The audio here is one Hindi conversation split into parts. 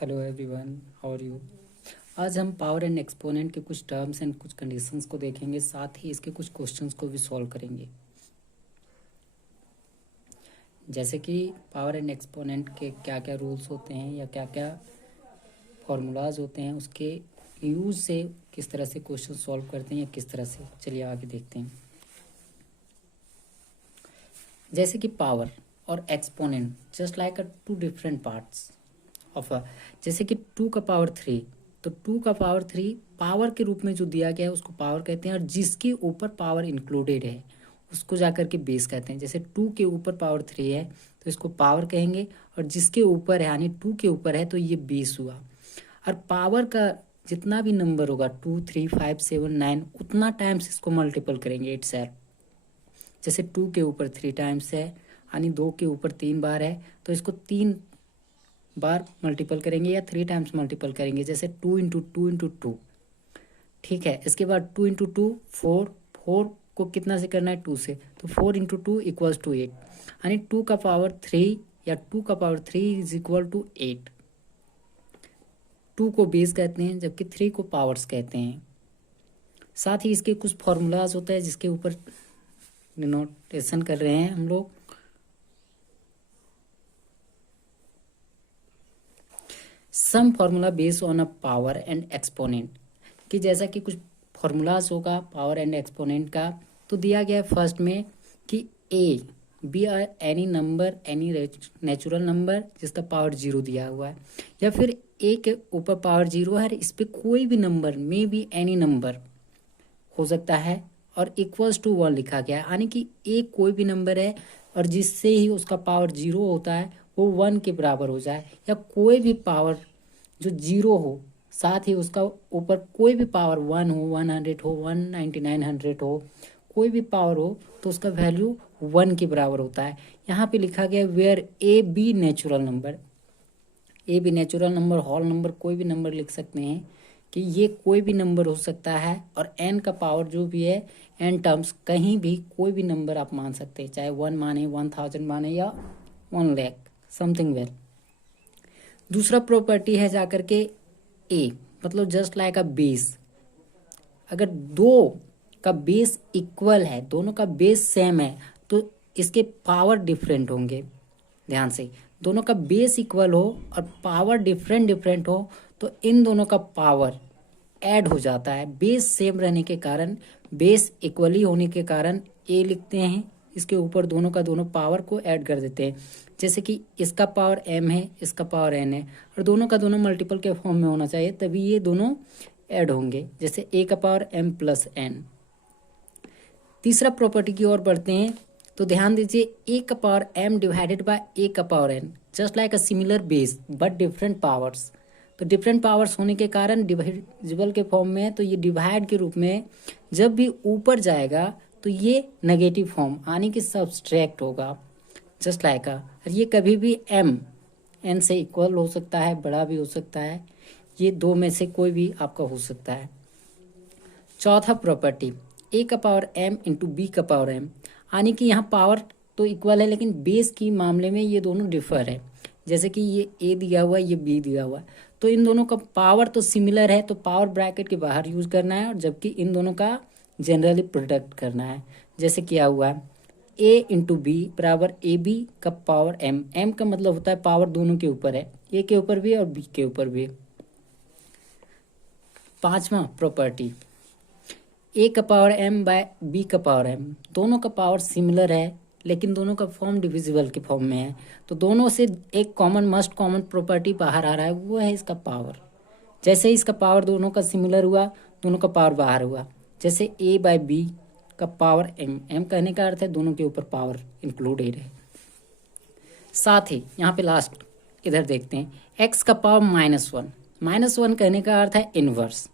Hello everyone, how are you. आज हम पावर एंड एक्सपोनेंट के कुछ टर्म्स एंड कुछ कंडीशंस को देखेंगे, साथ ही इसके कुछ क्वेश्चंस को भी सॉल्व करेंगे। जैसे कि पावर एंड एक्सपोनेंट के क्या क्या रूल्स होते हैं या क्या क्या फॉर्मूलाज होते हैं, उसके यूज से किस तरह से क्वेश्चन सॉल्व करते हैं या किस तरह से, चलिए आगे देखते हैं। जैसे कि पावर और exponent just like a two different parts of a, जैसे कि 2 का पावर 3, तो 2 का पावर 3 पावर के रूप में जो दिया गया है उसको पावर कहते हैं, और जिसके ऊपर पावर इंक्लूडेड है उसको जाकर के बेस कहते हैं। जैसे 2 के ऊपर पावर 3 है तो इसको पावर कहेंगे, और जिसके ऊपर है यानी 2 के ऊपर है तो ये बेस हुआ। और पावर का जितना भी नंबर होगा 2, 3, 5, 7, 9 उतना टाइम्स इसको मल्टीपल करेंगे इटसेल्फ। जैसे 2 के ऊपर 3 टाइम्स है यानी 2 के ऊपर 3 बार है तो इसको 3 बार मल्टीपल करेंगे या 3 टाइम्स मल्टीपल करेंगे। जैसे 2 इंटू 2 इंटू 2, ठीक है। इसके बाद 2 इंटू 2 4, 4 को कितना से करना है 2 से, तो 4 इंटू 2 इक्वल्स टू 8, यानी 2 का पावर 3 या 2 का पावर 3 इज इक्वल टू 8। 2 को बेस कहते हैं जबकि 3 को पावर्स कहते हैं। साथ ही इसके कुछ फॉर्मूलाज होता है जिसके ऊपर नोटेशन कर रहे हैं हम लोग। Some formula based on a power and exponent, कि जैसा कि कुछ फॉर्मूलाज होगा पावर एंड एक्सपोनेंट का, तो दिया गया है फर्स्ट में कि A B are any number, any natural number जिसका पावर 0 दिया हुआ है, या फिर ए के ऊपर पावर 0 है, इस पर कोई भी number may be any number हो सकता है, और इक्वल्स टू 1 लिखा गया है, यानी कि ए कोई भी नंबर है और जिससे ही उसका पावर 0 होता है वो 1 के बराबर हो जाए, या कोई भी पावर जो 0 हो साथ ही उसका ऊपर कोई भी पावर 1 हो, 100 हो, 199 हो, कोई भी पावर हो तो उसका वैल्यू 1 के बराबर होता है। यहाँ पे लिखा गया where a b natural number, a भी नेचुरल नंबर, होल नंबर, कोई भी नंबर लिख सकते हैं कि ये कोई भी नंबर हो सकता है, और एन का पावर जो भी है एन टर्म्स कहीं भी कोई भी नंबर आप मान सकते हैं, चाहे 1 माने, 1000 माने या 1 लाख समथिंग वेल। दूसरा प्रॉपर्टी है जाकर के ए, मतलब जस्ट लाइक अ बेस। अगर दो का बेस इक्वल है, दोनों का बेस सेम है, तो इसके पावर डिफरेंट होंगे। ध्यान से, दोनों का बेस इक्वल हो और पावर डिफरेंट डिफरेंट हो तो इन दोनों का पावर ऐड हो जाता है। बेस सेम रहने के कारण, बेस इक्वली होने के कारण ए लिखते हैं, इसके ऊपर दोनों का दोनों पावर को ऐड कर देते हैं। जैसे कि इसका पावर m है, इसका पावर n है, और दोनों का दोनों मल्टीपल के फॉर्म में होना चाहिए तभी ये दोनों ऐड होंगे। जैसे a का पावर m प्लस n। तीसरा प्रॉपर्टी की ओर बढ़ते हैं तो ध्यान दीजिए, a का power m divided by a का power n just like a similar base but different powers. तो डिफरेंट पावर्स होने के कारण डिविजिबल के फॉर्म में है, तो ये डिवाइड के रूप में जब भी ऊपर जाएगा तो ये नेगेटिव फॉर्म यानी कि सब्सट्रैक्ट होगा, जस्ट लाइक ये कभी भी m n से इक्वल हो सकता है, बड़ा भी हो सकता है, ये दो में से कोई भी आपका हो सकता है। चौथा प्रॉपर्टी, a का पावर m इंटू बी का पावर m, यानी कि यहाँ पावर तो इक्वल है लेकिन बेस की मामले में ये दोनों डिफर है। जैसे कि ये a दिया हुआ है, ये b दिया हुआ है, तो इन दोनों का पावर तो सिमिलर है तो पावर ब्रैकेट के बाहर यूज करना है, और जबकि इन दोनों का जनरली प्रोडक्ट करना है। जैसे किया हुआ है a इंटू बी बराबर ए बी का पावर m, m का मतलब होता है पावर दोनों के ऊपर है, a के ऊपर भी और b के ऊपर भी। पांचवा प्रॉपर्टी, ए का पावर m बाय बी का पावर m, दोनों का पावर सिमिलर है लेकिन दोनों का फॉर्म डिविजिबल के फॉर्म में है, तो दोनों से एक कॉमन मस्ट कॉमन प्रॉपर्टी बाहर आ रहा है, वो है इसका पावर। जैसे ही इसका पावर दोनों का सिमिलर हुआ, दोनों का पावर बाहर हुआ। जैसे a बाय बी का पावर m कहने का अर्थ है दोनों के ऊपर पावर इंक्लूडेड है। साथ ही यहाँ पे लास्ट इधर देखते हैं, x का पावर -1, -1 कहने का अर्थ है इनवर्स।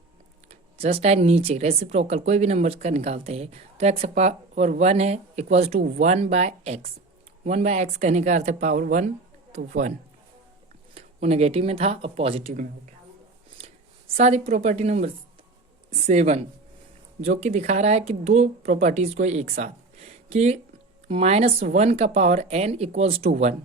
जस्ट है नीचे रेसिप्रोकल कोई भी नंबर का निकालते हैं तो x का पावर 1 है equals to 1 by x. 1 by x कहने का अर्थ है पावर 1, तो 1 वो नेगेटिव में था और पॉजिटिव में हो गया। सारी प्रॉपर्टी नंबर 7 जो कि दिखा रहा है कि दो प्रॉपर्टीज को एक साथ, कि -1 का पावर n इक्वल्स टू 1,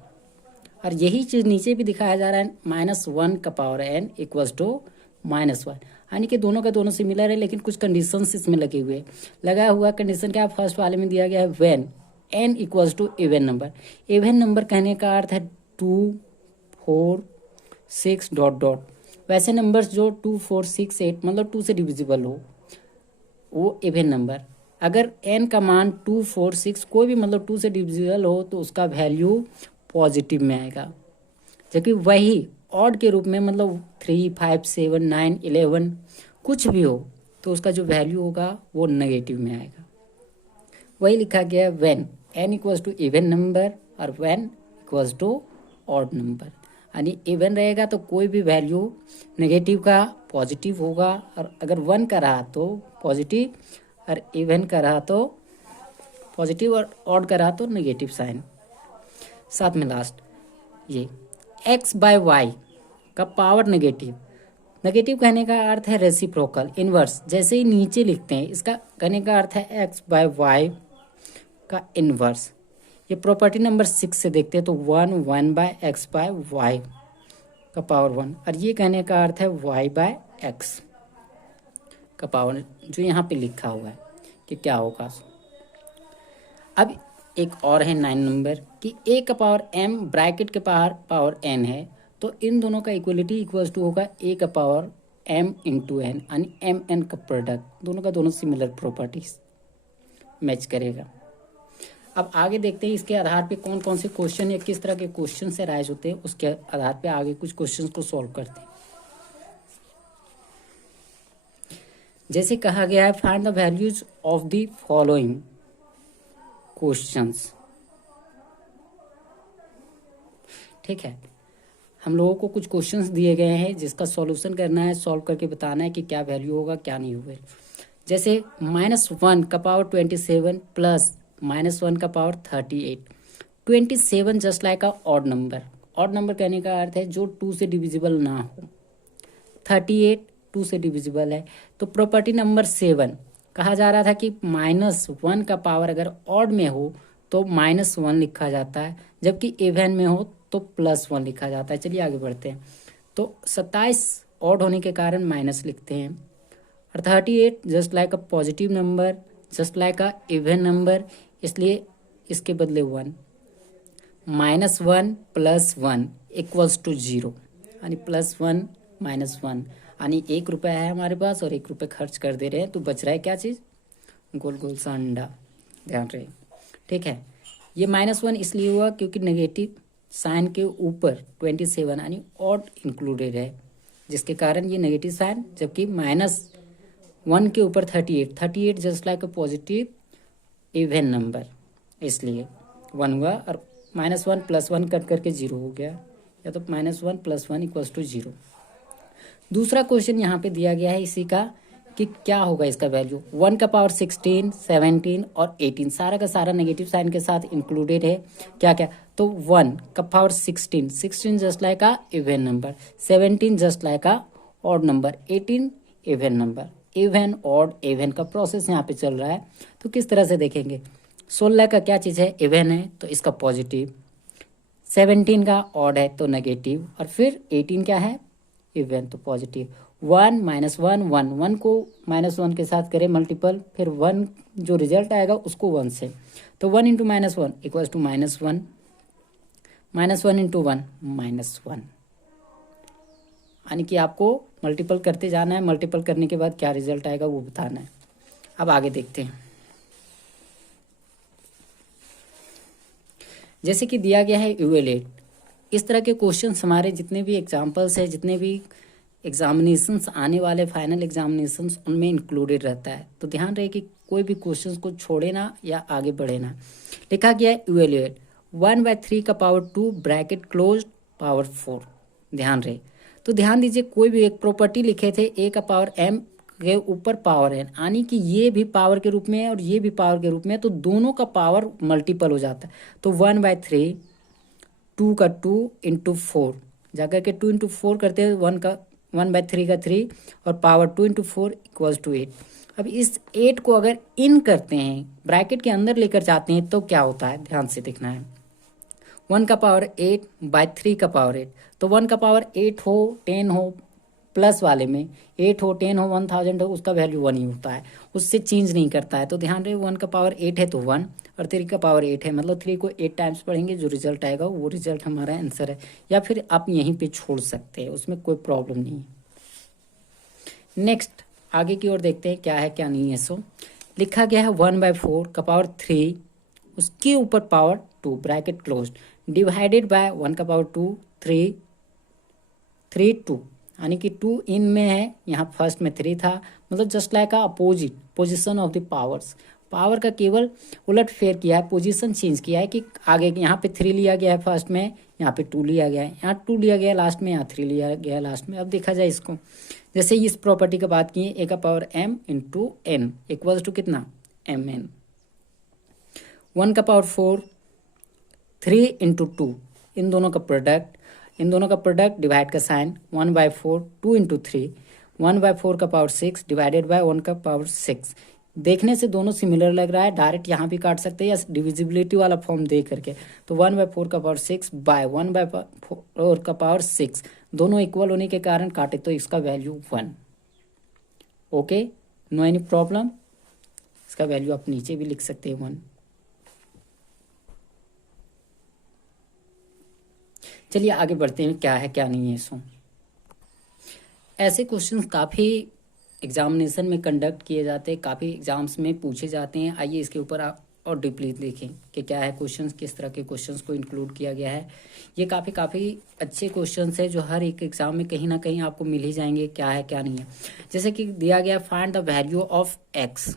और यही चीज़ नीचे भी दिखाया जा रहा है, -1 का पावर n इक्वल्स टू -1, यानी कि दोनों का दोनों सिमिलर है, लेकिन कुछ कंडीशंस इसमें लगे हुए हैं। लगा हुआ कंडीशन क्या है, फर्स्ट वाले में दिया गया है when n equals to even number. Even number कहने का अर्थ है 2 4 6 डॉट डॉट। वैसे नंबर्स जो 2 4 6 8 मतलब 2 से डिविजिबल हो वो इवन नंबर। अगर n का मान 2 4 6 कोई भी मतलब 2 से डिविजिबल हो तो उसका वैल्यू पॉजिटिव में आएगा, जबकि वही ऑड के रूप में मतलब 3 5 7 9 11 कुछ भी हो तो उसका जो वैल्यू होगा वो नेगेटिव में आएगा। वही लिखा गया है when n equals to even number और when equals to odd number, यानी इवन रहेगा तो कोई भी वैल्यू नेगेटिव का पॉजिटिव होगा, और अगर 1 का रहा तो पॉजिटिव और इवन का रहा तो पॉजिटिव और ऑड का रहा तो नेगेटिव साइन। साथ में लास्ट ये x बाय वाई का पावर नेगेटिव। नेगेटिव कहने का अर्थ है रेसिप्रोकल, इनवर्स। जैसे ही नीचे लिखते हैं इसका कहने का अर्थ है x बाय वाई का इनवर्स। ये प्रॉपर्टी नंबर 6 से देखते हैं तो 1 बाय एक्स बाय वाई का पावर 1, और ये कहने का अर्थ है y बाय एक्स का पावर, जो यहाँ पे लिखा हुआ है कि क्या होगा। अब एक और है 9 नंबर कि a का पावर m ब्रैकेट के पावर n है, तो इन दोनों का इक्वलिटी इक्वल्स टू होगा a का पावर m इंटू n, यानी m n का प्रोडक्ट, दोनों का दोनों सिमिलर प्रॉपर्टीज मैच करेगा। अब आगे देखते हैं इसके आधार पे कौन कौन से क्वेश्चन या किस तरह के क्वेश्चन से राइज होते हैं, उसके आधार पे आगे कुछ क्वेश्चन को सॉल्व करते हैं। जैसे कहा गया है find the values of the following questions. ठीक है, हम लोगों को कुछ क्वेश्चंस दिए गए हैं जिसका सॉल्यूशन करना है, सॉल्व करके बताना है कि क्या वैल्यू होगा क्या नहीं होगा। जैसे -1 का पावर 27 प्लस -1 का power 38। 27 just like a odd number. Odd number कहने का अर्थ है जो 2 से डिविजिबल ना हो। 38 2 से डिविजिबल है, तो प्रॉपर्टी नंबर 7 कहा जा रहा था कि -1 का पावर अगर ऑड में हो तो -1 लिखा जाता है, जबकि इवन में हो तो +1 लिखा जाता है। चलिए आगे बढ़ते हैं। तो 27 ऑड होने के कारण माइनस लिखते हैं, और 38 just like a positive number, just like a even number, इसलिए इसके बदले 1। -1 + 1 इक्वल्स टू 0, यानी +1 - 1, यानी 1 रुपया है हमारे पास और 1 रुपये खर्च कर दे रहे हैं, तो बच रहा है क्या चीज़, गोल गोल सा अंडा। ध्यान रहे, ठीक है। ये -1 इसलिए हुआ क्योंकि नेगेटिव साइन के ऊपर 27 यानी ऑड इंक्लूडेड है, जिसके कारण ये नेगेटिव साइन, जबकि -1 के ऊपर 38 just like a positive even number, इसलिए 1 हुआ, और -1 + 1 कट करके 0 हो गया, या तो -1 + 1 इक्वल्स टू 0। दूसरा क्वेश्चन यहाँ पे दिया गया है इसी का कि क्या होगा इसका वैल्यू। 1 का पावर 16 17 और 18 सारा का सारा नेगेटिव साइन के साथ इंक्लूडेड है। क्या क्या, तो 1 का power 16 just like a even number, 17 just like a odd number, 18 even number. Even odd even का प्रोसेस यहाँ पे चल रहा है, तो किस तरह से देखेंगे। 16 का क्या चीज़ है, इवन है तो इसका पॉजिटिव, 17 का ऑड है तो नेगेटिव, और फिर 18 क्या है, इवन तो पॉजिटिव। 1 - 1 1 1 को -1 के साथ करें मल्टीपल, फिर 1 जो रिजल्ट आएगा उसको 1 से, तो 1 × -1 इक्वल्स टू -1, -1 × 1 -1, यानी कि आपको मल्टीपल करते जाना है, मल्टीपल करने के बाद क्या रिजल्ट आएगा वो बताना है। अब आगे देखते हैं। जैसे कि दिया गया है इवैल्यूएट, इस तरह के क्वेश्चंस हमारे जितने भी एग्जाम्पल्स हैं, जितने भी एग्जामिनेशंस आने वाले फाइनल एग्जामिनेशंस, उनमें इंक्लूडेड रहता है, तो ध्यान रहे कि कोई भी क्वेश्चंस को छोड़े ना या आगे बढ़े ना। लिखा गया है इवैल्यूएट 1/3 का पावर 2 ब्रैकेट क्लोज पावर 4। ध्यान रहे, तो ध्यान दीजिए कोई भी एक प्रॉपर्टी लिखे थे, a का पावर m के ऊपर पावर n, यानी कि ये भी पावर के रूप में है और ये भी पावर के रूप में है, तो दोनों का पावर मल्टीपल हो जाता है। तो 1/3 2 का 2 × 4 जाकर के 2 × 4 करते हैं, 1/3 का 3 और पावर 2 × 4 इक्वल्स टू 8। अब इस 8 को अगर इन करते हैं, ब्रैकेट के अंदर लेकर जाते हैं, तो क्या होता है, ध्यान से देखना है। 1 का पावर 8 बाय 3 का पावर 8, तो 1 का पावर 8 हो 10 हो प्लस वाले में 8 हो 10 हो 1000 हो, उसका वैल्यू 1 ही होता है, उससे चेंज नहीं करता है। तो ध्यान रहे 1 का पावर 8 है तो 1 और 3 का पावर 8 है, मतलब 3 को 8 टाइम्स पढ़ेंगे, जो रिजल्ट आएगा वो रिजल्ट हमारा आंसर है। या फिर आप यहीं पे छोड़ सकते हैं, उसमें कोई प्रॉब्लम नहीं है। नेक्स्ट आगे की ओर देखते हैं क्या है क्या नहीं है। सो लिखा गया है 1/4 का पावर 3, उसके ऊपर power 2 bracket close, divided bye 1 का पावर 2 3 3 2, यानी कि 2 इन में है, यहाँ फर्स्ट में 3 था, मतलब just like opposite position of the powers, power का केवल उलट फेर किया है, पोजीशन चेंज किया है कि आगे यहाँ पे 3 लिया गया है फर्स्ट में, यहाँ पे 2 लिया गया है, यहाँ 2 लिया गया है लास्ट में, यहाँ 3 लिया गया है लास्ट में। अब देखा जाए इसको, जैसे इस प्रॉपर्टी का बात की, ए का power m into n equals to कितना mn, 1 का पावर 4 3 इंटू 2, इन दोनों का प्रोडक्ट डिवाइड का साइन 1/4 2 इंटू 3, 1/4 का पावर 6 डिवाइडेड बाय 1 का पावर 6। देखने से दोनों सिमिलर लग रहा है, डायरेक्ट यहाँ भी काट सकते हैं या डिविजिबिलिटी वाला फॉर्म दे करके। तो 1/4 का पावर 6 बाय 1/4 का पावर 6, दोनों इक्वल होने के कारण काटे तो इसका value 1। Okay, no any problem, इसका वैल्यू आप नीचे भी लिख सकते हैं 1। चलिए आगे बढ़ते हैं, क्या है क्या नहीं है। सो ऐसे क्वेश्चंस काफ़ी एग्जामिनेशन में कंडक्ट किए जाते हैं, काफ़ी एग्जाम्स में पूछे जाते हैं। आइए इसके ऊपर आप और डीपली देखें कि क्या है क्वेश्चंस, किस तरह के क्वेश्चंस को इंक्लूड किया गया है। ये काफ़ी अच्छे क्वेश्चंस है जो हर एक एग्जाम में कहीं ना कहीं आपको मिल ही जाएंगे, क्या है क्या नहीं है। जैसे कि दिया गया find the value of x,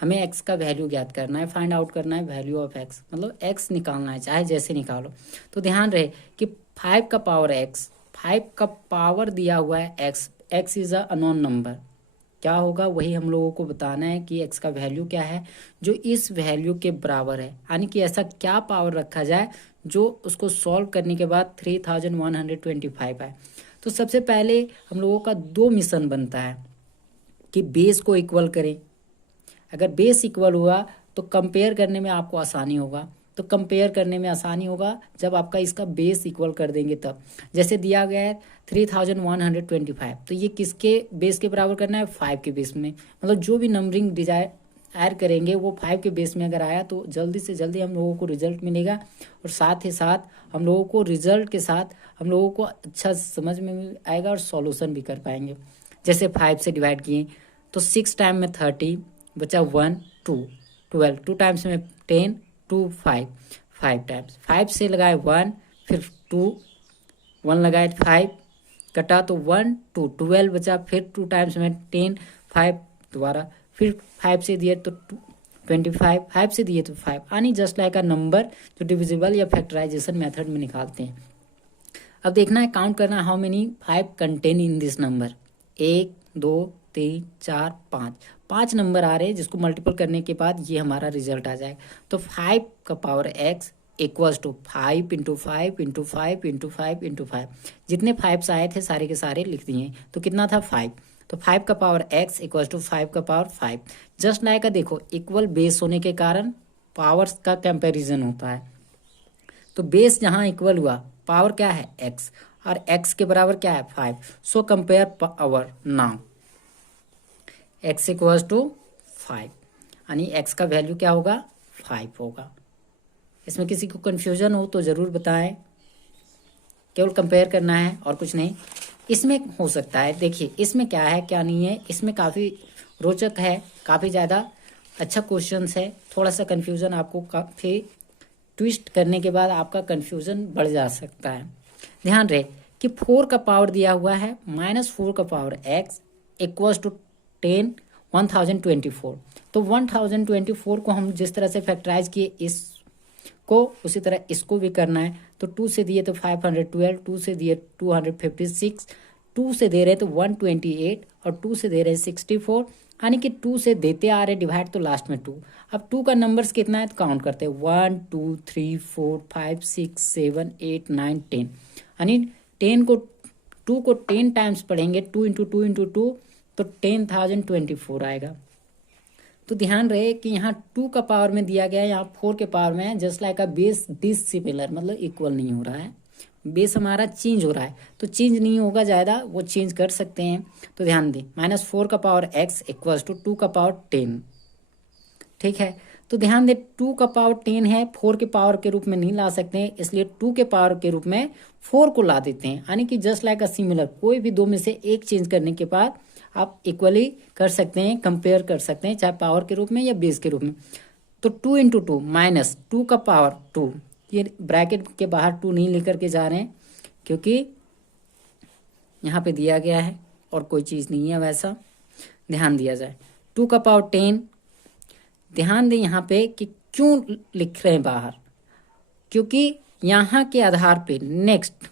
हमें एक्स का वैल्यू ज्ञात करना है, फाइंड आउट करना है वैल्यू ऑफ एक्स, मतलब एक्स निकालना है, चाहे जैसे निकालो। तो ध्यान रहे कि 5 का पावर एक्स, 5 का पावर दिया हुआ है x, x is a unknown number, क्या होगा वही हम लोगों को बताना है कि एक्स का वैल्यू क्या है जो इस वैल्यू के बराबर है, यानी कि ऐसा क्या पावर रखा जाए जो उसको सॉल्व करने के बाद 3125 है। तो सबसे पहले हम लोगों का 2 मिशन बनता है कि बेस को इक्वल करें। अगर बेस इक्वल हुआ तो कंपेयर करने में आपको आसानी होगा, तो कंपेयर करने में आसानी होगा जब आपका इसका बेस इक्वल कर देंगे तब। जैसे दिया गया है 3125, तो ये किसके बेस के बराबर करना है, 5 के बेस में, मतलब जो भी नंबरिंग डिजायर करेंगे वो 5 के बेस में अगर आया तो जल्दी से जल्दी हम लोगों को रिजल्ट मिलेगा, और साथ ही साथ हम लोगों को रिजल्ट के साथ हम लोगों को अच्छा समझ में आएगा और सॉल्यूशन भी कर पाएंगे। जैसे 5 से डिवाइड किए तो 6 टाइम में 30 बचा 1 2 12, 2 टाइम्स में 10 2 5 5 टाइम्स, 5 से लगाए 1 फिर 2 1 लगाए 5 कटा तो 1 2 12 बचा, फिर 2 टाइम्स में 10 5 दोबारा, फिर 5 से दिए तो 25, 5 से दिए तो 5, यानी जस्ट लाइक अ नंबर जो डिविजिबल या फैक्टराइजेशन मेथड में निकालते हैं। अब देखना है, काउंट करना, how many 5 contain in this number, 1 2 3 4 5, 5 number आ रहे हैं जिसको मल्टीपल करने के बाद ये हमारा रिजल्ट आ जाएगा। तो 5 का power x equals to 5 into 5 into 5 into 5 into 5, जितने 5 आए थे सारे के सारे लिख दिए, तो कितना था 5। तो 5 का पावर एक्स इक्वल्स टू 5 का पावर 5, जस्ट लाइक का देखो इक्वल बेस होने के कारण पावर्स का कंपैरिजन होता है। तो बेस जहां इक्वल हुआ, पावर क्या है एक्स, और एक्स के बराबर क्या है 5, so compare power now x equals to 5, यानी एक्स का वैल्यू क्या होगा 5 होगा। इसमें किसी को कन्फ्यूजन हो तो ज़रूर बताएं, केवल कंपेयर करना है और कुछ नहीं। इसमें हो सकता है, देखिए इसमें क्या है क्या नहीं है, इसमें काफ़ी रोचक है, काफ़ी ज़्यादा अच्छा क्वेश्चन है। थोड़ा सा कन्फ्यूज़न आपको काफ़ी ट्विस्ट करने के बाद आपका कन्फ्यूज़न बढ़ जा सकता है। ध्यान रहे कि 4 का पावर दिया हुआ है -4 का पावर एक्स इक्वल्स टू 10 1024, तो 1024 को हम जिस तरह से फैक्टराइज किए इसको उसी तरह इसको भी करना है। तो 2 से दिए तो 512, 2 से दिए 256, 2 से दे रहे तो 128 और 2 से दे रहे 64, यानी कि 2 से देते आ रहे डिवाइड तो लास्ट में 2। अब 2 का नंबर्स कितना है तो काउंट करते हैं 1 2 3 4 5 6 7 8 9 10, यानी 10 को 2 को 10 टाइम्स पढ़ेंगे, 2 इंटू 2 इंटू 2 तो 10,024 आएगा। तो ध्यान रहे कि यहाँ 2 का पावर में दिया गया है, यहाँ 4 के पावर में है, just like a base dissimilar, मतलब इक्वल नहीं हो रहा है, बेस हमारा चेंज हो रहा है, तो चेंज नहीं होगा ज़्यादा, वो चेंज कर सकते हैं। तो ध्यान दें -4 का पावर x इक्वल्स टू 2 का पावर 10, ठीक है। तो ध्यान दें 2 का पावर 10 है, 4 के पावर के रूप में नहीं ला सकते हैं, इसलिए 2 के पावर के रूप में 4 को ला देते हैं, यानी कि जस्ट लाइक अ सिमिलर, कोई भी दो में से एक चेंज करने के बाद आप इक्वली कर सकते हैं, कंपेयर कर सकते हैं, चाहे पावर के रूप में या बेस के रूप में। तो 2 इंटू 2 -2 का पावर 2, ये ब्रैकेट के बाहर 2 नहीं लेकर के जा रहे हैं क्योंकि यहाँ पे दिया गया है और कोई चीज़ नहीं है वैसा, ध्यान दिया जाए। 2 का पावर 10, ध्यान दें यहाँ पे कि क्यों लिख रहे हैं बाहर, क्योंकि यहाँ के आधार पे नेक्स्ट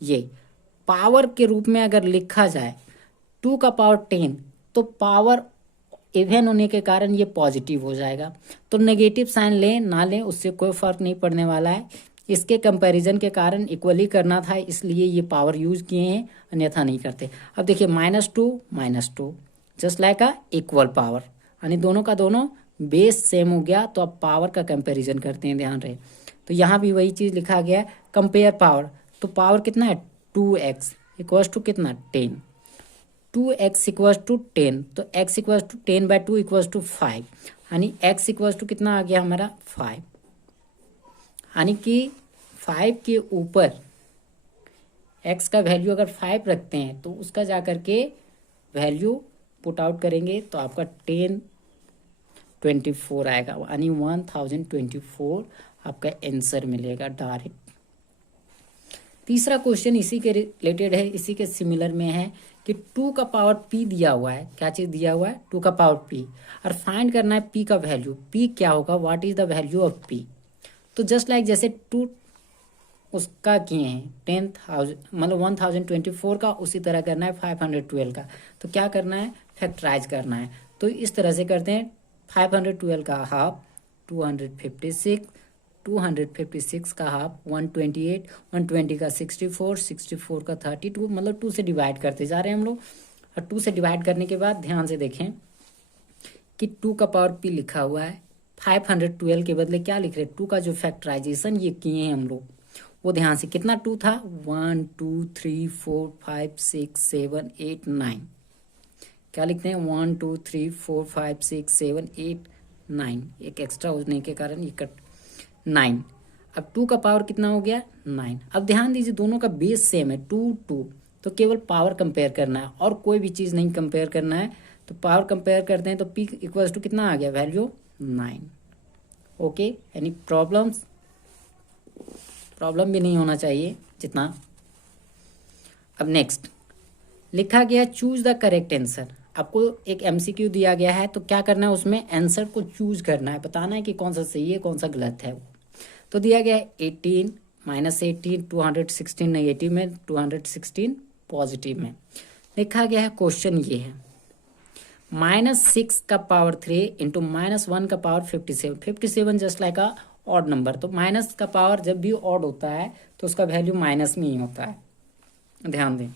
ये पावर के रूप में अगर लिखा जाए 2 का पावर 10, तो पावर इवन होने के कारण ये पॉजिटिव हो जाएगा, तो नेगेटिव साइन लें ना लें उससे कोई फर्क नहीं पड़ने वाला है। इसके कंपैरिजन के कारण इक्वली करना था, इसलिए ये पावर यूज किए हैं, अन्यथा नहीं करते। अब देखिए -2 just like a equal power, यानी दोनों का दोनों बेस सेम हो गया, तो अब पावर का कंपैरिजन करते हैं, ध्यान रहे। तो यहाँ भी वही चीज़ लिखा गया है, कंपेयर पावर, तो पावर कितना है 2x इक्वल्स टू कितना 10, 2x इक्वल्स टू 10, तो x equals to 10/2 equals to 5, यानी x इक्वल्स टू कितना आ गया हमारा 5, यानी कि 5 के ऊपर x का वैल्यू अगर 5 रखते हैं तो उसका जा करके वैल्यू पुट आउट करेंगे तो आपका 1024 आएगा, यानी 1024 आपका आंसर मिलेगा डायरेक्ट। तीसरा क्वेश्चन इसी के रिलेटेड है, इसी के सिमिलर में है कि 2 का पावर p दिया हुआ है, क्या चीज़ दिया हुआ है 2 का पावर p, और फाइंड करना है p का वैल्यू, p क्या होगा, what is the value of p। तो जस्ट लाइक जैसे 2 उसका किए हैं 10,000 मतलब 1024 का, उसी तरह करना है 512 का। तो क्या करना है, फैक्टराइज करना है, तो इस तरह से करते हैं। 512 का हाफ 256, 256 का हाफ 128, 120 का 64, 64 का 32, मतलब 2 से डिवाइड करते जा रहे हैं हम लोग। और 2 से डिवाइड करने के बाद ध्यान से देखें कि 2 का पावर p लिखा हुआ है, 512 के बदले क्या लिख रहे हैं 2 का जो फैक्टराइजेशन ये किए हैं हम लोग, वो ध्यान से कितना 2 था 1 2 3 4 5 6 7 8 9, क्या लिखते हैं 1 2 3 4 5 6 7 8 9, एक एक्स्ट्रा होने के कारण ये कट 9। अब 2 का पावर कितना हो गया 9। अब ध्यान दीजिए दोनों का बेस सेम है 2 2, तो केवल पावर कंपेयर करना है और कोई भी चीज़ नहीं कंपेयर करना है। तो पावर कंपेयर करते हैं तो p इक्वल्स टू कितना आ गया वैल्यू 9। ओके, एनी प्रॉब्लम भी नहीं होना चाहिए जितना। अब नेक्स्ट लिखा गया चूज द करेक्ट आंसर, आपको एक MCQ दिया गया है, तो क्या करना है उसमें आंसर को चूज करना है, बताना है कि कौन सा सही है कौन सा गलत है। तो दिया गया है 18 -18 216 नेगेटिव में 216 पॉजिटिव में। लिखा गया है क्वेश्चन ये है -6 का पावर 3 इंटू -1 का power 57, 57 just like a odd number, तो माइनस का पावर जब भी ऑड होता है तो उसका वैल्यू माइनस में ही होता है, ध्यान दें।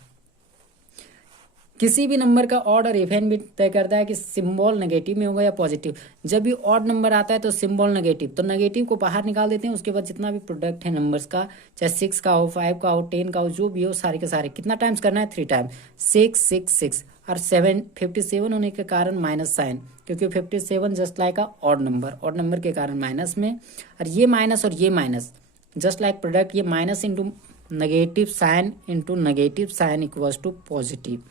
किसी भी नंबर का ऑड और इवन भी तय करता है कि सिंबल नेगेटिव में होगा या पॉजिटिव। जब भी ऑड नंबर आता है तो सिंबल नेगेटिव, तो नेगेटिव को बाहर निकाल देते हैं, उसके बाद जितना भी प्रोडक्ट है नंबर्स का, चाहे 6 का हो 5 का हो 10 का हो जो भी हो, सारे के सारे कितना टाइम्स करना है 3 टाइम, 6 6 6 और 7 57 होने के कारण माइनस साइन, क्योंकि 57 just like a odd number के कारण माइनस में, और ये माइनस जस्ट लाइक प्रोडक्ट, ये minus into negative negative sign equals to positive,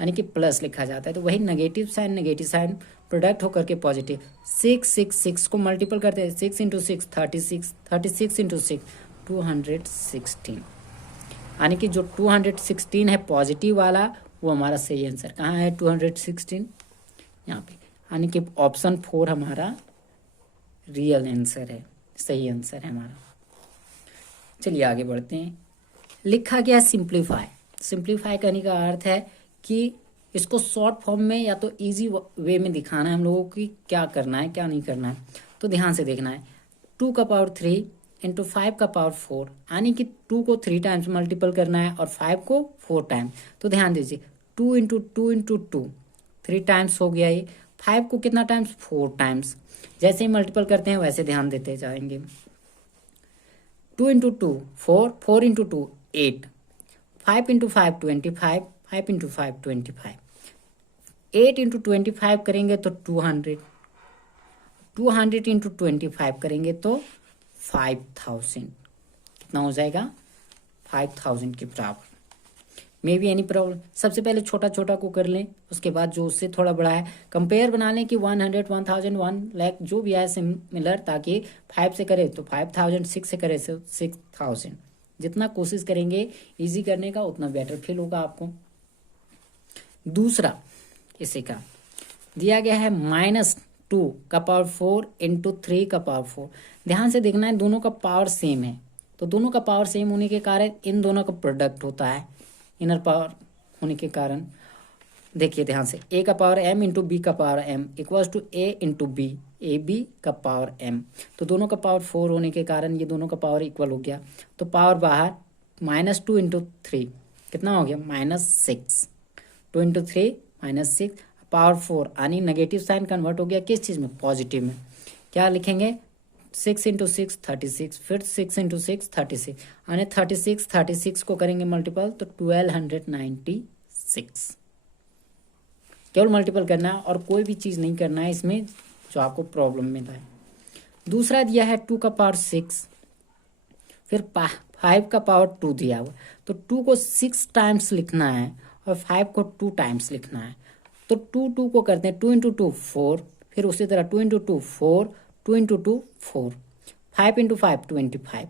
यानी कि प्लस लिखा जाता है। तो वही नेगेटिव साइन प्रोडक्ट होकर के पॉजिटिव। 6 6 6 को मल्टीपल करते हैं, 6 इंटू 6 36, 36 इंटू 6 216, यानी कि जो 216 है पॉजिटिव वाला वो हमारा सही आंसर कहाँ है 216 यहाँ पे, यानी कि ऑप्शन 4 हमारा रियल आंसर है, सही आंसर है हमारा। चलिए आगे बढ़ते हैं। लिखा गया सिंप्लीफाई करने का अर्थ है कि इसको शॉर्ट फॉर्म में या तो इजी वे में दिखाना है हम लोगों को, क्या करना है क्या नहीं करना है। तो ध्यान से देखना है 2 का पावर 3 इंटू 5 का पावर 4, यानी कि 2 को 3 टाइम्स मल्टीपल करना है और 5 को 4 टाइम। तो ध्यान दीजिए 2 इंटू 2 इंटू 2 3 टाइम्स हो गया ये, 5 को कितना टाइम्स, 4 टाइम्स। जैसे ही मल्टीपल करते हैं वैसे ध्यान देते जाएंगे। 2 into 2 4, 4 into 2 8, 5 into 5 25, 5 into 5 25, 8 into 25 करेंगे तो 200, 200 इंटू 25 करेंगे तो 5000। कितना हो जाएगा, 5000 के बराबर। May be any problem. सबसे पहले छोटा छोटा को कर लें, उसके बाद जो उससे थोड़ा बड़ा है कंपेयर बना लें कि 100, 1000, 1 लाख जो भी आए सिमिलर, ताकि 5 से करे तो 5000, 6 से करे तो 6000। जितना कोशिश करेंगे इजी करने का उतना बेटर फील होगा आपको। दूसरा इसी का दिया गया है -2 का पावर 4 इंटू 3 का पावर 4। ध्यान से देखना है, दोनों का पावर सेम है, तो दोनों का पावर सेम होने के कारण इन दोनों का प्रोडक्ट होता है, इनर पावर होने के कारण। देखिए ध्यान से, a का पावर m इंटू बी का power m equals to a into B, A B का पावर m। तो दोनों का पावर 4 होने के कारण ये दोनों का पावर इक्वल हो गया। तो पावर बाहर -2 इंटू 3 कितना हो गया, -6। 2 इंटू 3 -6, पावर 4 यानी नेगेटिव साइन कन्वर्ट हो गया किस चीज़ में, पॉजिटिव में। क्या लिखेंगे, 6 इंटू 6 36, फिर 6 इंटू 6 36, यानी 36 को करेंगे मल्टीपल तो 1296। केवल मल्टीपल करना है और कोई भी चीज़ नहीं करना है इसमें जो आपको प्रॉब्लम में है। दूसरा दिया है 2 का पावर 6, फिर 5 का पावर 2 दिया हुआ, तो 2 को 6 टाइम्स लिखना है और 5 को 2 टाइम्स लिखना है। तो 2 को करते हैं, 2 इंटू 2 4, फिर उसी तरह 2 इंटू 2 4, 2 इंटू 2 4, 5 इंटू 5 25,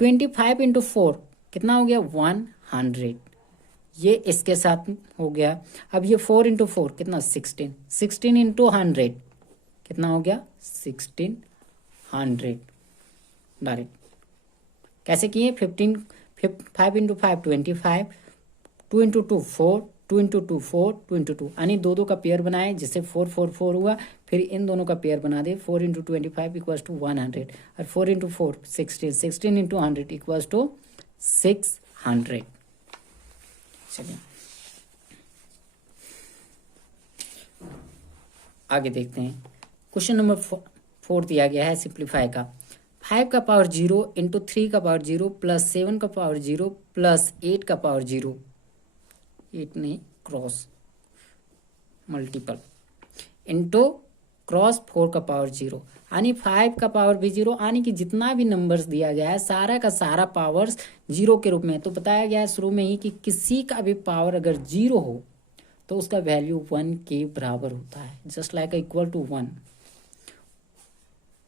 25 इंटू 4 कितना हो गया, 100। ये इसके साथ हो गया। अब ये 4 इंटू 4 कितना, 16, 16 इंटू 100 कितना हो गया, 1600। डायरेक्ट कैसे किए, 5 इंटू 5 25, 2 इंटू 2 4, 2 इंटू 2 4, 2 इंटू 2, यानी दो का पेयर बनाए जिससे 4 4 4 हुआ। फिर इन दोनों का पेयर बना दे, 4 इंटू 25 इक्वल्स टू 100, और 4 इंटू 4 16, 16 इंटू 100 इक्वल्स टू 600। चलिए आगे देखते हैं। क्वेश्चन नंबर 4 दिया गया है सिंप्लीफाई का। 5 का पावर 0 इंटू 3 का पावर 0 प्लस 7 का पावर 0 प्लस 8 का पावर 0, 8 नहीं क्रॉस मल्टीपल, इंटू क्रॉस 4 का पावर 0, यानी 5 का पावर भी 0, यानी कि जितना भी नंबर्स दिया गया है सारा का सारा पावर्स 0 के रूप में। तो बताया गया है शुरू में ही कि किसी का भी पावर अगर 0 हो तो उसका वैल्यू 1 के बराबर होता है, just like equal to 1।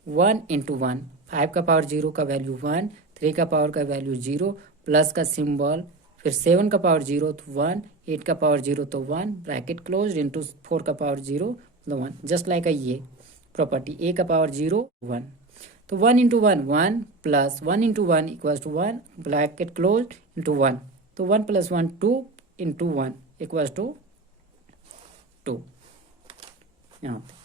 1 into 1, 5 का पावर 0 का वैल्यू 1, 3 का पावर का वैल्यू 0, प्लस का सिंबल, फिर 7 का पावर 0 तो 1, 8 का पावर 0 तो 1, ब्रैकेट क्लोज, इंटू 4 का पावर 0 तो 1, जस्ट लाइक ये प्रॉपर्टी। a का पावर 0 1, तो 1 into 1 1, plus 1 into 1 equals to 1, bracket close, into 1, तो 1 प्लस 1 2 इंटू 1 इक्वल्स टू 2। यहाँ पे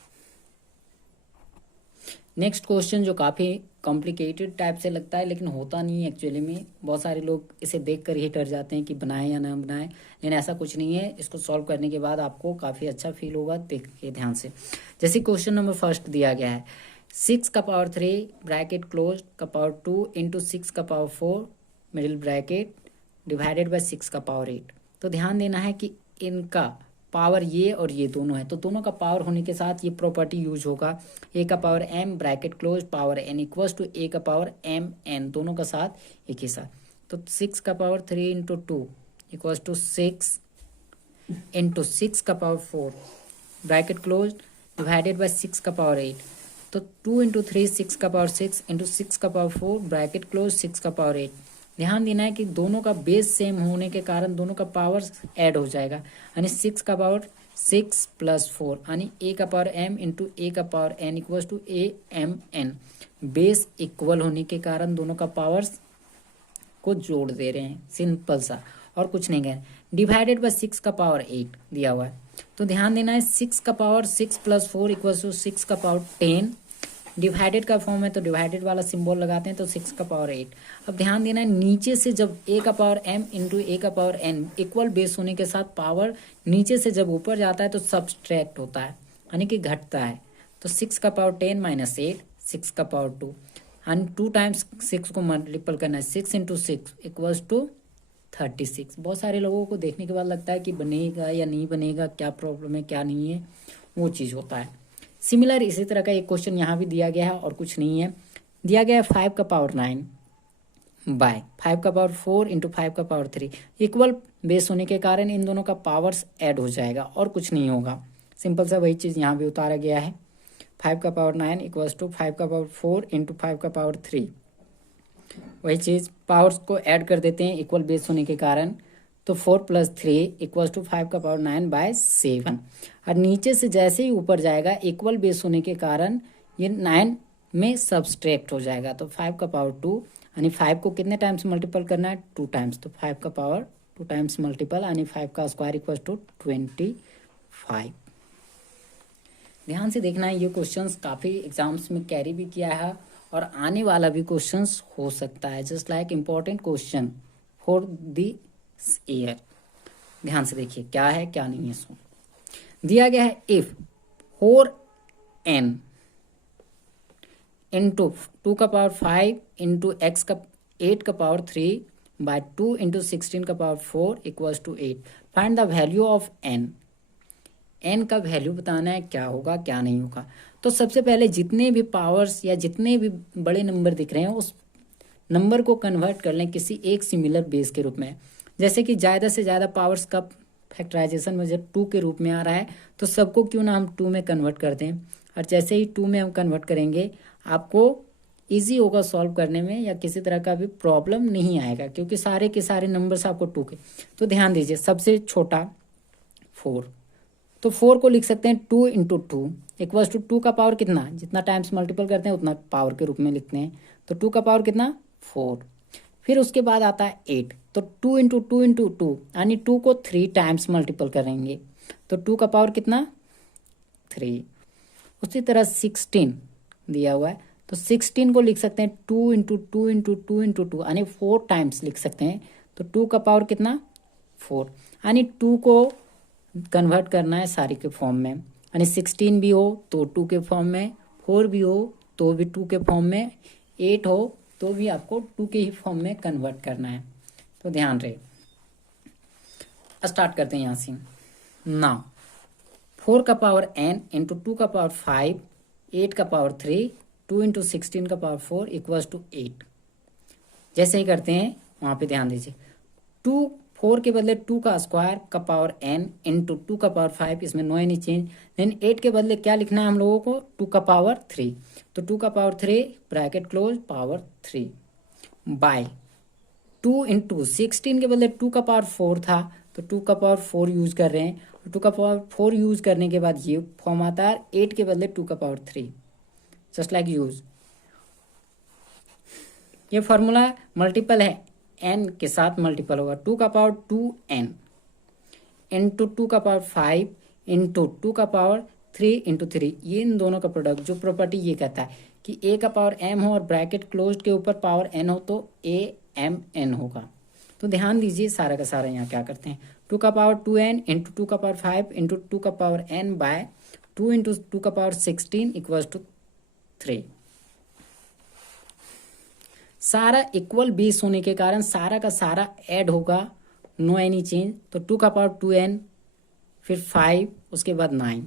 नेक्स्ट क्वेश्चन जो काफ़ी कॉम्प्लिकेटेड टाइप से लगता है लेकिन होता नहीं है एक्चुअली में। बहुत सारे लोग इसे देखकर ही डर जाते हैं कि बनाएं या ना बनाएं, लेकिन ऐसा कुछ नहीं है। इसको सॉल्व करने के बाद आपको काफ़ी अच्छा फील होगा, देखिए ध्यान से। जैसे क्वेश्चन नंबर फर्स्ट दिया गया है, 6 का पावर 3 ब्रैकेट क्लोज का पावर 2 इंटू 6 का power 4 middle bracket divided by 6 का पावर 8। तो ध्यान देना है कि इनका पावर ये और ये दोनों है, तो दोनों का पावर होने के साथ ये प्रॉपर्टी यूज होगा। a का power m bracket close power n equals to a का पावर m n, दोनों का साथ एक ही साथ। तो 6 का power 3 into 2 equals to 6 into 6 का power 4 bracket close divided by 6 का पावर 8। तो 2 इंटू 3 6 का पावर 6 इंटू 6 का पावर 4 ब्रैकेट क्लोज 6 का पावर 8। ध्यान देना है कि दोनों का बेस सेम होने के कारण दोनों का पावर ऐड हो जाएगा, यानी 6 का पावर 6 प्लस 4, यानी a का पावर m इंटू a का power n equals to a m n। Base equal होने के कारण दोनों का पावर्स को जोड़ दे रहे हैं, सिंपल सा, और कुछ नहीं कह। डिवाइडेड बाय 6 का पावर 8 दिया हुआ है, तो ध्यान देना है 6 का पावर 6 प्लस 4 इक्वल्स टू 6 का पावर 10। डिवाइडेड का फॉर्म है तो डिवाइडेड वाला सिंबल लगाते हैं, तो 6 का पावर 8। अब ध्यान देना है नीचे से जब a का पावर m इंटू a का पावर n इक्वल बेस होने के साथ पावर नीचे से जब ऊपर जाता है तो सब्सट्रैक्ट होता है, यानी कि घटता है। तो 6 का पावर 10 माइनस 8, 6 का पावर 2, यानी 2 टाइम्स 6 को मल्टीपल करना है, 6 इंटू 6 इक्वल्स टू 36। बहुत सारे लोगों को देखने के बाद लगता है कि बनेगा या नहीं बनेगा, क्या प्रॉब्लम है क्या नहीं है, वो चीज़ होता है। सिमिलर इसी तरह का एक क्वेश्चन यहाँ भी दिया गया है और कुछ नहीं है, दिया गया है 5 का पावर 9 बाय 5 का पावर 4 इंटू 5 का पावर 3 इक्वल बेस होने के कारण इन दोनों का पावर्स ऐड हो जाएगा और कुछ नहीं होगा। सिंपल सा वही चीज़ यहाँ भी उतारा गया है, 5 का पावर 9 इक्वल्स टू 5 का पावर 4 इंटू 5 का पावर 3, वही चीज़ पावर्स को ऐड कर देते हैं इक्वल बेस होने के कारण। तो 4 प्लस 3 इक्वल्स टू 5 का पावर 9 बाय 7, और नीचे से जैसे ही ऊपर जाएगा इक्वल बेस होने के कारण ये 9 में सब्सट्रैक्ट हो जाएगा। तो 5 का पावर 2, यानी 5 को कितने टाइम्स मल्टीपल करना है, 2 टाइम्स, तो 5 का पावर 2 टाइम्स मल्टीपल, यानी 5 का स्क्वायर इक्वल्स टू 25। ध्यान से देखना है, ये क्वेश्चंस काफ़ी एग्जाम्स में कैरी भी किया है और आने वाला भी क्वेश्चंस हो सकता है, just like important question for the year. ध्यान से देखिए क्या है क्या नहीं है। सो दिया गया है इफ 4n इंटू 2 का पावर 5 इंटू एक्स का 8 का पावर 3 बाय 2 इंटू 16 का power 4 equals to 8, find the value of n। n का वैल्यू बताना है, क्या होगा क्या नहीं होगा। तो सबसे पहले जितने भी पावर्स या जितने भी बड़े नंबर दिख रहे हैं उस नंबर को कन्वर्ट कर लें किसी एक सिमिलर बेस के रूप में। जैसे कि ज़्यादा से ज़्यादा पावर्स का फैक्टराइजेशन में जब 2 के रूप में आ रहा है तो सबको क्यों ना हम 2 में कन्वर्ट कर दें, और जैसे ही 2 में हम कन्वर्ट करेंगे आपको इजी होगा सॉल्व करने में, या किसी तरह का भी प्रॉब्लम नहीं आएगा क्योंकि सारे के सारे नंबर्स आपको 2 के। तो ध्यान दीजिए, सबसे छोटा 4, तो 4 को लिख सकते हैं 2 इंटू 2 इक्वल्स टू 2 का पावर कितना, जितना टाइम्स मल्टीपल करते हैं उतना पावर के रूप में लिखते हैं। तो 2 का पावर कितना, 4। फिर उसके बाद आता है 8, तो 2 इंटू 2 इंटू 2, यानी 2 को 3 टाइम्स मल्टीपल करेंगे तो 2 का पावर कितना, 3। उसी तरह 16 दिया हुआ है, तो 16 को लिख सकते हैं 2 इंटू 2 इंटू 2 इंटू 2, यानी 4 टाइम्स लिख सकते हैं। तो 2 का पावर कितना, 4, यानी 2 को कन्वर्ट करना है सारी के फॉर्म में, यानी 16 भी हो तो 2 के फॉर्म में, 4 भी हो तो भी 2 के फॉर्म में, 8 हो तो भी आपको 2 के ही फॉर्म में कन्वर्ट करना है। तो ध्यान रहे, स्टार्ट करते हैं यहाँ से। नाउ 4 का पावर n इंटू 2 का पावर 5, 8 का पावर 3, 2 इंटू 16 का पावर 4 इक्वल्स टू 8। जैसे ही करते हैं वहाँ पे ध्यान दीजिए, 4 के बदले 2 का स्क्वायर का पावर n इंटू 2 का पावर 5, इसमें नो एनी चेंज। देन 8 के बदले क्या लिखना है हम लोगों को, 2 का पावर 3, तो 2 का power 3 bracket close power 3 by 2 into 16 के बदले 2 का पावर 4 था तो 2 का पावर 4 यूज कर रहे हैं, 2 का पावर 4 यूज करने के बाद ये फॉर्म आता है 8 के बदले 2 का पावर 3, जस्ट लाइक यूज। ये फॉर्मूला मल्टीपल है, n के साथ मल्टीपल होगा, 2 का पावर 2n इंटू 2 का पावर 5 इंटू 2 का पावर 3 इंटू 3, ये इन दोनों का प्रोडक्ट। जो प्रॉपर्टी ये कहता है कि a का पावर m हो और ब्रैकेट क्लोज के ऊपर पावर n हो तो a m n होगा। तो ध्यान दीजिए सारा का सारा यहाँ क्या करते हैं, 2 का पावर 2n इंटू 2 का पावर 5 इंटू 2 का पावर n बाय 2 इंटू 2 का पावर 16 इक्वल्स टू 3। सारा इक्वल बेस होने के कारण सारा का सारा ऐड होगा, नो एनी चेंज। तो 2 का पावर 2n, फिर 5, उसके बाद 9,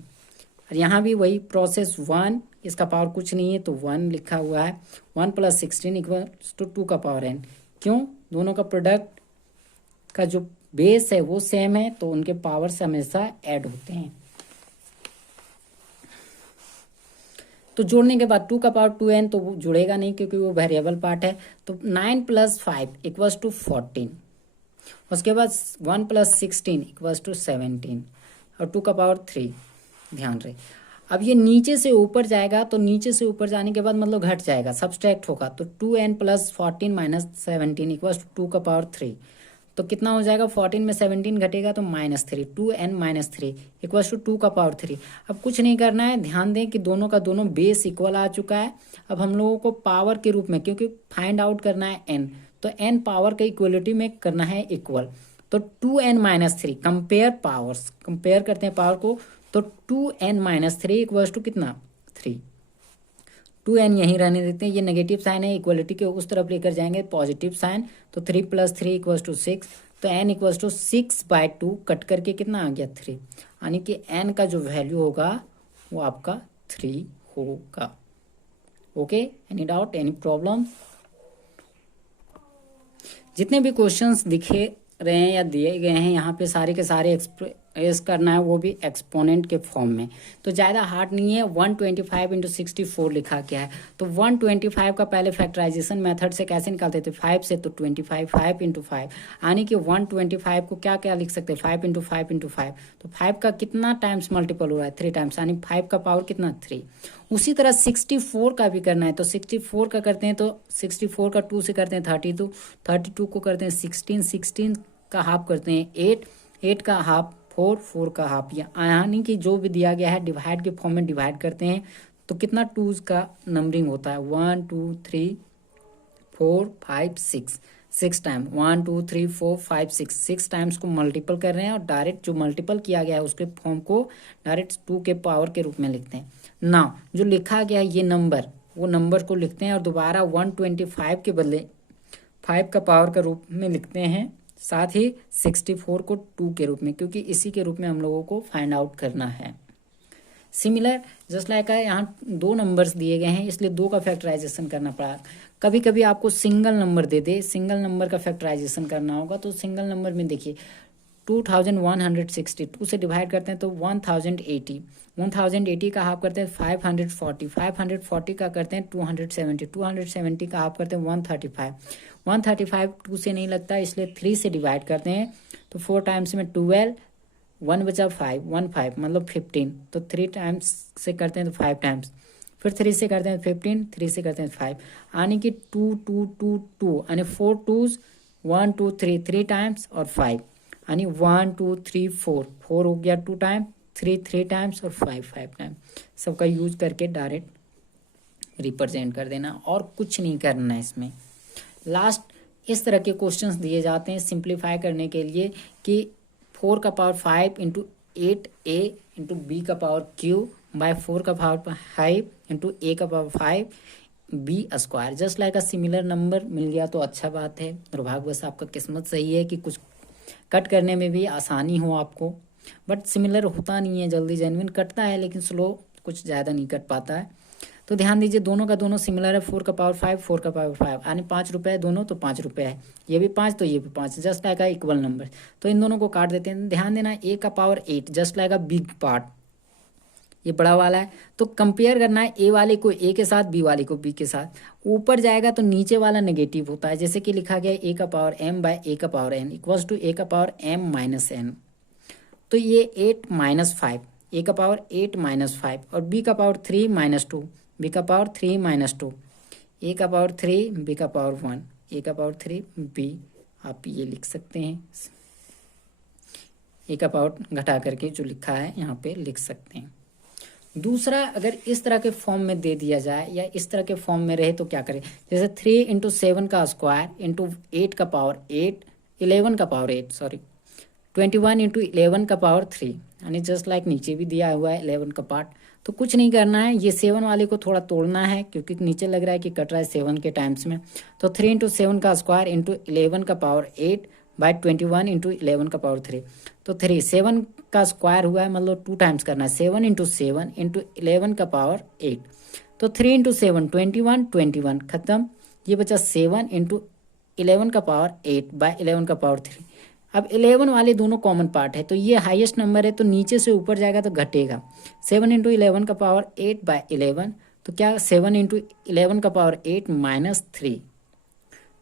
और यहाँ भी वही प्रोसेस 1, इसका पावर कुछ नहीं है तो 1 लिखा हुआ है, 1 प्लस 16 इक्वल्स टू 2 का पावर n। क्यों, दोनों का प्रोडक्ट का जो बेस है वो सेम है तो उनके पावर्स हमेशा ऐड होते हैं। तो जोड़ने के बाद 2 का पावर 2n तो वो जुड़ेगा नहीं क्योंकि वो वेरिएबल पार्ट है, तो 9 प्लस 5 इक्वल्स टू 14, उसके बाद 1 प्लस 16 इक्वल्स टू 17 और 2 का पावर 3। ध्यान रहे, अब ये नीचे से ऊपर जाएगा तो नीचे से ऊपर जाने के बाद मतलब घट जाएगा, सब्सट्रैक्ट होगा, तो 2n plus 14 minus 17 equals to 2 का पावर 3। तो कितना हो जाएगा, 14 में 17 घटेगा तो -3, 2n माइनस 3 इक्वल्स टू 2 का पावर 3। अब कुछ नहीं करना है, ध्यान दें कि दोनों का दोनों बेस इक्वल आ चुका है। अब हम लोगों को पावर के रूप में, क्योंकि फाइंड आउट करना है n, तो n पावर के इक्वलिटी में करना है इक्वल, तो 2n minus 3 compare powers, compare करते हैं पावर को, तो 2n-3 इक्वल्स टू कितना 3। 2n यहीं रहने देते हैं, ये नेगेटिव साइन है, इक्वलिटी के उस तरफ लेकर जाएंगे पॉजिटिव साइन, तो 3 + 3 इक्वल्स टू 6। तो n इक्वल्स टू 6/2 कट करके कितना आ गया 3, यानी कि n का जो वैल्यू होगा वो आपका 3 होगा। Okay, any doubt, any problem? जितने भी क्वेश्चंस दिखे रहे हैं या दिए गए हैं यहाँ पे सारे के सारे एक्सप्रेस करना है, वो भी एक्सपोनेंट के फॉर्म में। तो ज़्यादा हार्ड नहीं है। 125 × 64 लिखा गया है, तो 125 का पहले फैक्टराइजेशन मेथड से कैसे निकालते थे, 5 से, तो 25 5 × 5, यानी कि 125 को क्या क्या लिख सकते हैं, 5 × 5 × 5, तो 5 का कितना टाइम्स मल्टीपल हो रहा है, 3 टाइम्स, यानी 5 का पावर कितना 3। उसी तरह 64 का भी करना है, तो 64 का करते हैं, तो 64 का 2 से करते हैं 32, 32 को करते हैं 16, 16 का हाफ करते हैं 8, 8 का हाफ 4, 4 का हाफ, यानी कि जो भी दिया गया है डिवाइड के फॉर्म में डिवाइड करते हैं, तो कितना 2s का नंबरिंग होता है, 1 2 3 4 5 6, 6 टाइम, 1 2 3 4 5 6, 6 टाइम्स को मल्टीपल कर रहे हैं, और डायरेक्ट जो मल्टीपल किया गया है उसके फॉर्म को डायरेक्ट 2 के पावर के रूप में लिखते हैं ना। जो लिखा गया है ये नंबर, वो नंबर को लिखते हैं और दोबारा 125 के बदले 5 का पावर का रूप में लिखते हैं, साथ ही 64 को 2 के रूप में, क्योंकि इसी के रूप में हम लोगों को फाइंड आउट करना है। सिमिलर जस्ट लाइक यहाँ 2 नंबर्स दिए गए हैं, इसलिए 2 का फैक्टराइजेशन करना पड़ा। कभी कभी आपको सिंगल नंबर दे दे, सिंगल नंबर का फैक्टराइजेशन करना होगा, तो सिंगल नंबर में देखिए 2162 से डिवाइड करते हैं तो 1080, 1080 का हाफ करते हैं 540, 540 का करते हैं 270, 270 का हाफ करते हैं 135, 135 2 से नहीं लगता, इसलिए 3 से डिवाइड करते हैं, तो 4 टाइम्स में 12, 1 बचा 5, 1 5 मतलब 15, तो 3 टाइम्स से करते हैं तो 5 टाइम्स, फिर 3 से करते हैं 15, 3 से करते हैं 5, यानी कि 2 2 2 2, यानी 4 2s, 1 2 3 3 टाइम्स और 5, यानी 1 2 3 4, 4 हो गया 2 टाइम, 3 3 टाइम्स और 5 5 टाइम। सबका यूज करके डायरेक्ट रिप्रेजेंट कर देना और कुछ नहीं करना है इसमें। लास्ट इस तरह के क्वेश्चंस दिए जाते हैं सिंप्लीफाई करने के लिए कि 4 का पावर 5 × 8a × b का पावर q बाय 4 का पावर 5 × a का power 5 b square. Just like a similar number मिल गया तो अच्छा बात है, दुर्भाग्यवश आपका किस्मत सही है कि कुछ कट करने में भी आसानी हो आपको, बट सिमिलर होता नहीं है जल्दी, जेन्युइन कटता है लेकिन स्लो, कुछ ज़्यादा नहीं कट पाता है। तो ध्यान दीजिए दोनों का दोनों सिमिलर है, 4 का पावर 5, 4 का पावर 5, यानी 5 रुपये है दोनों, तो 5 रुपये है, ये भी 5 तो ये भी 5, जस्ट लाइक इक्वल नंबर, तो इन दोनों को काट देते हैं। ध्यान देना a का power 8 just like big part, ये बड़ा वाला है, तो कंपेयर करना है a वाले को a के साथ, b वाले को b के साथ। ऊपर जाएगा तो नीचे वाला नेगेटिव होता है, जैसे कि लिखा गया a का पावर m बाय a का power n equals to a का पावर m माइनस n, तो ये 8 माइनस 5, a का पावर 8 माइनस 5 और b का पावर 3 माइनस 2, b का पावर 3 माइनस 2, a का पावर 3, b का पावर 1, a का पावर 3 b, आप ये लिख सकते हैं, a का पावर घटा करके जो लिखा है यहाँ पे लिख सकते हैं। दूसरा, अगर इस तरह के फॉर्म में दे दिया जाए या इस तरह के फॉर्म में रहे तो क्या करें, जैसे 3 × 7 का स्क्वायर इंटू 8 का पावर 8, 11 का पावर 8 सॉरी, 21 × 11 का पावर 3, यानी जस्ट लाइक नीचे भी दिया हुआ है 11 का पार्ट। तो कुछ नहीं करना है, ये 7 वाले को थोड़ा तोड़ना है क्योंकि नीचे लग रहा है कि कट रहा है 7 के टाइम्स में, तो 3 × 7 का स्क्वायर इंटू 11 का पावर 8 बाय 21 × 11 का पावर 3, तो 3 7 का स्क्वायर हुआ है, मतलब 2 टाइम्स करना है, 7 × 7 × 11 का पावर 8, तो 3 × 7 21, 21 खत्म, ये बचा 7 × 11 का पावर 8 बाय 11 का पावर 3। अब 11 वाले दोनों कॉमन पार्ट है, तो ये हाईएस्ट नंबर है, तो नीचे से ऊपर जाएगा तो घटेगा, 7 × 11 का पावर 8 बाय 11, तो क्या 7 × 11 का पावर 8 माइनस 3,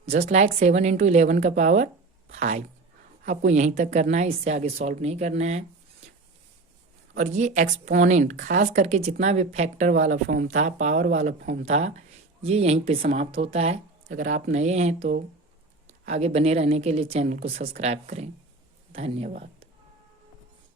जस्ट लाइक 7 × 11 का पावर 5। आपको यहीं तक करना है, इससे आगे सॉल्व नहीं करना है। और ये एक्सपोनेंट खास करके जितना भी फैक्टर वाला फॉर्म था, पावर वाला फॉर्म था, ये यहीं पे समाप्त होता है। अगर आप नए हैं तो आगे बने रहने के लिए चैनल को सब्सक्राइब करें। धन्यवाद।